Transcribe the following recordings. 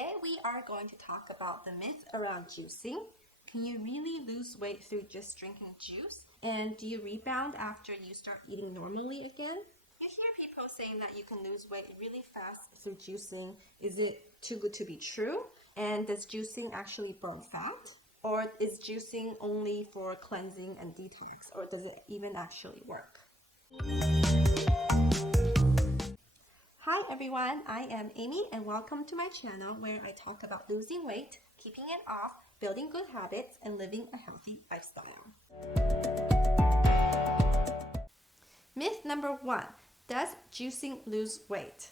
Today we are going to talk about the myth around juicing. Can you really lose weight through just drinking juice? And do you rebound after you start eating normally again? You hear people saying that you can lose weight really fast through juicing. Is it too good to be true? And does juicing actually burn fat? Or is juicing only for cleansing and detox? Or does it even actually work? Hi everyone, I am Amy and welcome to my channel where I talk about losing weight, keeping it off, building good habits, and living a healthy lifestyle. Myth number 1. Does juicing lose weight?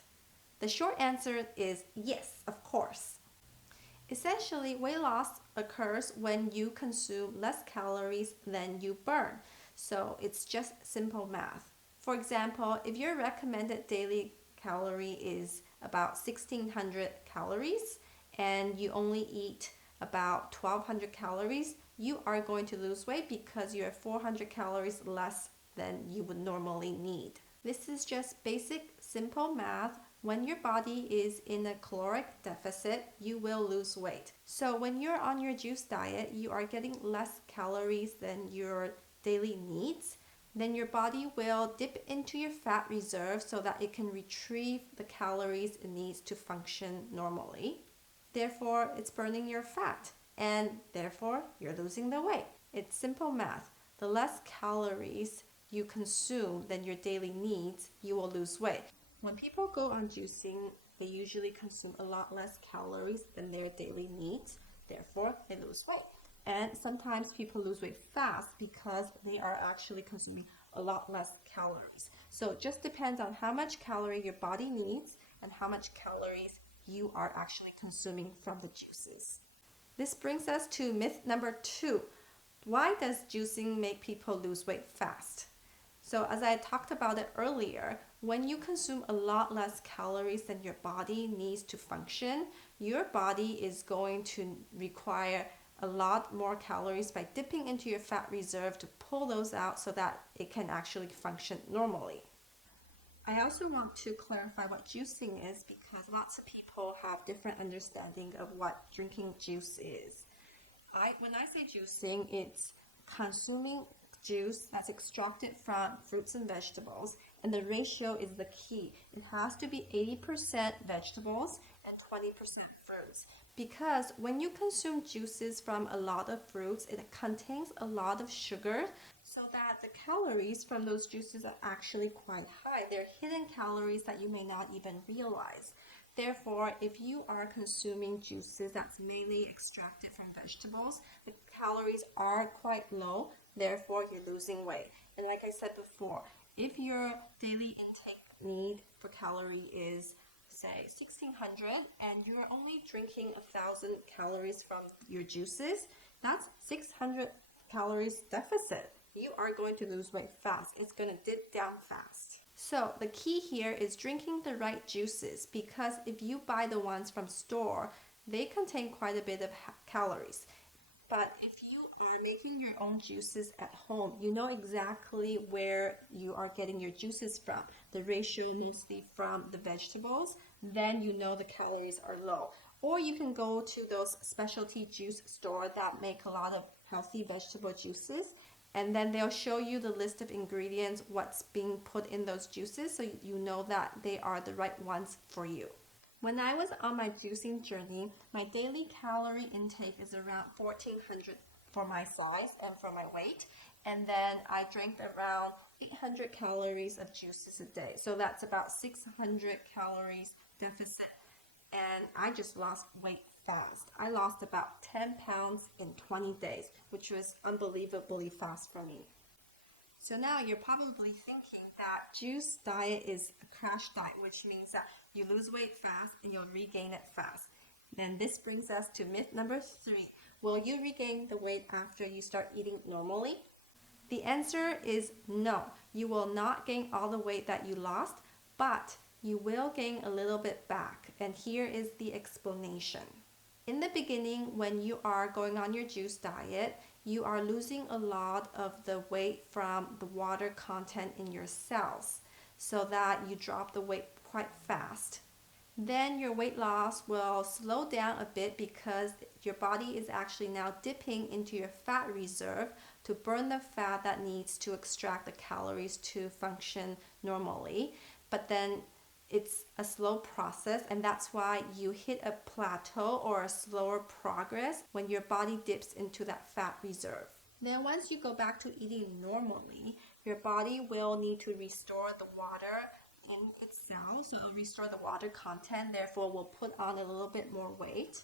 The short answer is yes, of course. Essentially, weight loss occurs when you consume less calories than you burn. So it's just simple math. For example, if your recommended daily calorie is about 1600 calories and you only eat about 1200 calories, you are going to lose weight because you're 400 calories less than you would normally need. This is just basic, simple math. When your body is in a caloric deficit, you will lose weight. So when you're on your juice diet, you are getting less calories than your daily needs. Then your body will dip into your fat reserve so that it can retrieve the calories it needs to function normally. Therefore, it's burning your fat and therefore you're losing the weight. It's simple math. The less calories you consume than your daily needs, you will lose weight. When people go on juicing, they usually consume a lot less calories than their daily needs. Therefore, they lose weight. And sometimes people lose weight fast because they are actually consuming a lot less calories. So it just depends on how much calorie your body needs and how much calories you are actually consuming from the juices. This brings us to myth number 2. Why does juicing make people lose weight fast? So as I talked about it earlier, when you consume a lot less calories than your body needs to function, your body is going to require a lot more calories by dipping into your fat reserve to pull those out so that it can actually function normally. I also want to clarify what juicing is because lots of people have different understanding of what drinking juice is. When I say juicing, it's consuming juice that's extracted from fruits and vegetables, and the ratio is the key. It has to be 80% vegetables and 20% fruits, because when you consume juices from a lot of fruits, it contains a lot of sugar, so that the calories from those juices are actually quite high. They're hidden calories that you may not even realize. Therefore, if you are consuming juices that's mainly extracted from vegetables, the calories are quite low, therefore you're losing weight. And like I said before, if your daily intake need for calorie is, say, 1600 and you're only drinking 1000 calories from your juices, that's 600 calories deficit. You are going to lose weight fast. It's going to dip down fast. So the key here is drinking the right juices, because if you buy the ones from store, they contain quite a bit of calories. But if you are making your own juices at home, you know exactly where you are getting your juices from. The ratio mostly from the vegetables, then you know the calories are low. Or you can go to those specialty juice stores that make a lot of healthy vegetable juices, and then they'll show you the list of ingredients, what's being put in those juices, so you know that they are the right ones for you. When I was on my juicing journey, my daily calorie intake is around 1400 for my size and for my weight, and then I drank around 800 calories of juices a day. So that's about 600 calories deficit, and I just lost weight fast. I lost about 10 pounds in 20 days, which was unbelievably fast for me. So now you're probably thinking that juice diet is a crash diet, which means that you lose weight fast and you'll regain it fast. Then this brings us to myth number 3. Will you regain the weight after you start eating normally? The answer is no. You will not gain all the weight that you lost, but you will gain a little bit back. And here is the explanation. In the beginning, when you are going on your juice diet, you are losing a lot of the weight from the water content in your cells, so that you drop the weight quite fast. then your weight loss will slow down a bit because your body is actually now dipping into your fat reserve to burn the fat that needs to extract the calories to function normally. But then it's a slow process, and that's why you hit a plateau or a slower progress when your body dips into that fat reserve. Then once you go back to eating normally, your body will need to restore the water in its cells, so it'll restore the water content, therefore will put on a little bit more weight,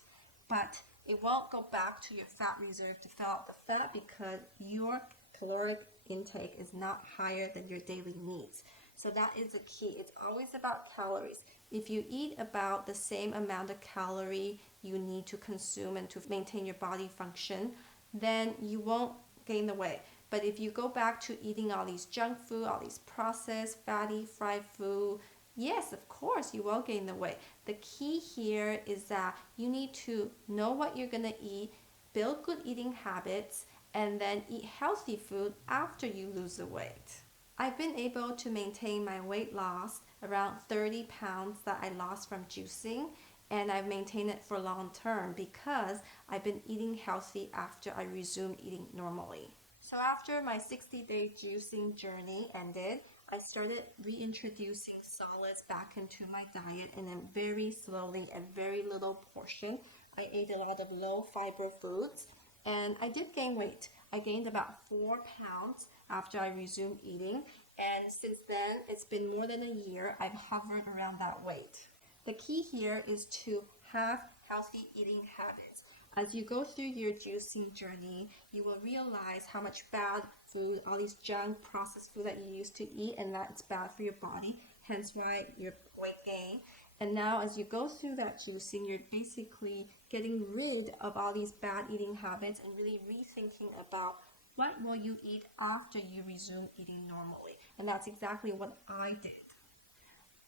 but it won't go back to your fat reserve to fill out the fat because your caloric intake is not higher than your daily needs. So that is the key. It's always about calories. If you eat about the same amount of calorie you need to consume and to maintain your body function, then you won't gain the weight. But if you go back to eating all these junk food, all these processed, fatty, fried food, yes, of course, you will gain the weight. The key here is that you need to know what you're going to eat, build good eating habits, and then eat healthy food after you lose the weight. I've been able to maintain my weight loss around 30 pounds that I lost from juicing, and I've maintained it for long term because I've been eating healthy after I resumed eating normally. So after my 60-day juicing journey ended, I started reintroducing solids back into my diet, and then very slowly and very little portion. I ate a lot of low fiber foods, and I did gain weight. I gained about 4 pounds after I resumed eating, and since then it's been more than a year. I've hovered around that weight. The key here is to have healthy eating habits. As you go through your juicing journey, you will realize how much bad food, all these junk processed food that you used to eat, and that's bad for your body, hence why your weight gain. And now as you go through that juicing, you're basically getting rid of all these bad eating habits and really rethinking about what will you eat after you resume eating normally. And that's exactly what I did.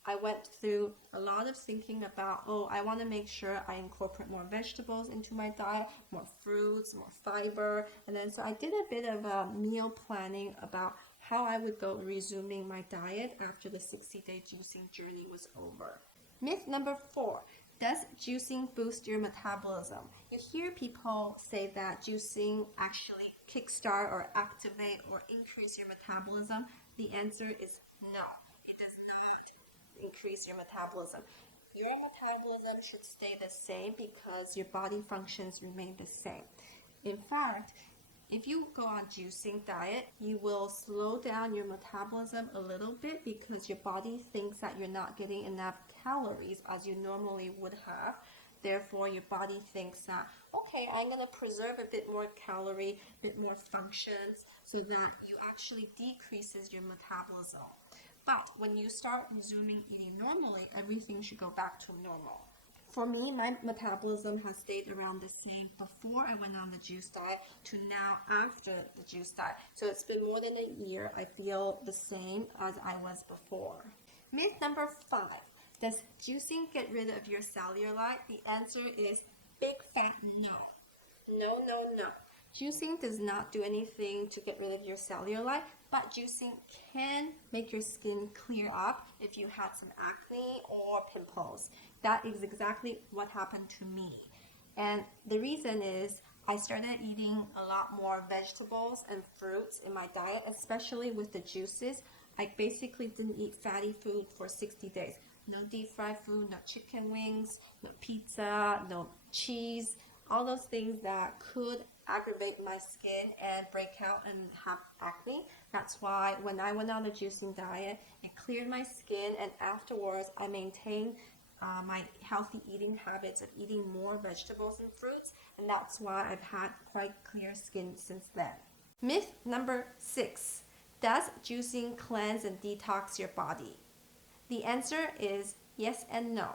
I went through a lot of thinking about, I want to make sure I incorporate more vegetables into my diet, more fruits, more fiber. And then so I did a bit of a meal planning about how I would go resuming my diet after the 60-day juicing journey was over. Myth number 4. Does juicing boost your metabolism? You hear people say that juicing actually kickstart or activate or increase your metabolism. The answer is no. It does not increase your metabolism. Your metabolism should stay the same because your body functions remain the same. In fact, if you go on juicing diet, you will slow down your metabolism a little bit because your body thinks that you're not getting enough calories as you normally would have. Therefore, your body thinks that, okay, I'm going to preserve a bit more calorie, a bit more functions, so that you actually decreases your metabolism. But when you start resuming eating normally, everything should go back to normal. For me, my metabolism has stayed around the same before I went on the juice diet to now after the juice diet. So it's been more than a year. I feel the same as I was before. Myth number 5. Does juicing get rid of your cellulite? The answer is big fat no. No, no, no. Juicing does not do anything to get rid of your cellulite, but juicing can make your skin clear up if you had some acne or pimples. That is exactly what happened to me. And the reason is I started eating a lot more vegetables and fruits in my diet, especially with the juices. I basically didn't eat fatty food for 60 days. No deep fried food, no chicken wings, no pizza, no cheese, all those things that could aggravate my skin and break out and have acne. That's why when I went on the juicing diet, it cleared my skin, and afterwards I maintained my healthy eating habits of eating more vegetables and fruits, and that's why I've had quite clear skin since then. Myth number 6. Does juicing cleanse and detox your body? The answer is yes and no.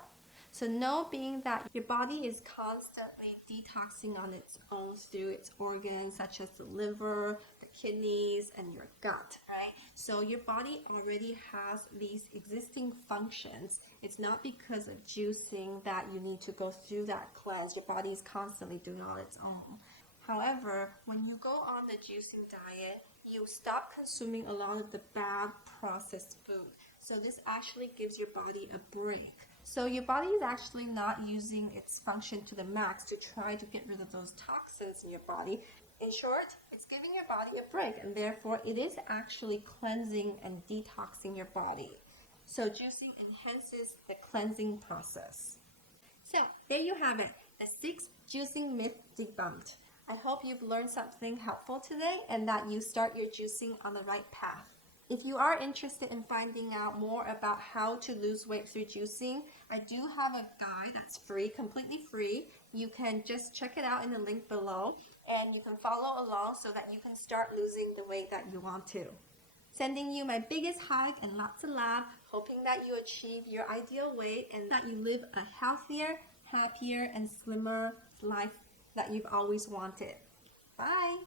So no being that your body is constantly detoxing on its own through its organs such as the liver, the kidneys, and your gut, right? So your body already has these existing functions. It's not because of juicing that you need to go through that cleanse. Your body is constantly doing it on its own. However, when you go on the juicing diet, you stop consuming a lot of the bad processed food. So this actually gives your body a break So your body is actually not using its function to the max to try to get rid of those toxins in your body. In short, it's giving your body a break, and therefore it is actually cleansing and detoxing your body. So juicing enhances the cleansing process. So there you have it, the 6 juicing myth debunked. I hope you've learned something helpful today and that you start your juicing on the right path. If you are interested in finding out more about how to lose weight through juicing, I do have a guide that's free, completely free. You can just check it out in the link below, and you can follow along so that you can start losing the weight that you want to. Sending you my biggest hug and lots of love, hoping that you achieve your ideal weight and that you live a healthier, happier, and slimmer life that you've always wanted. Bye!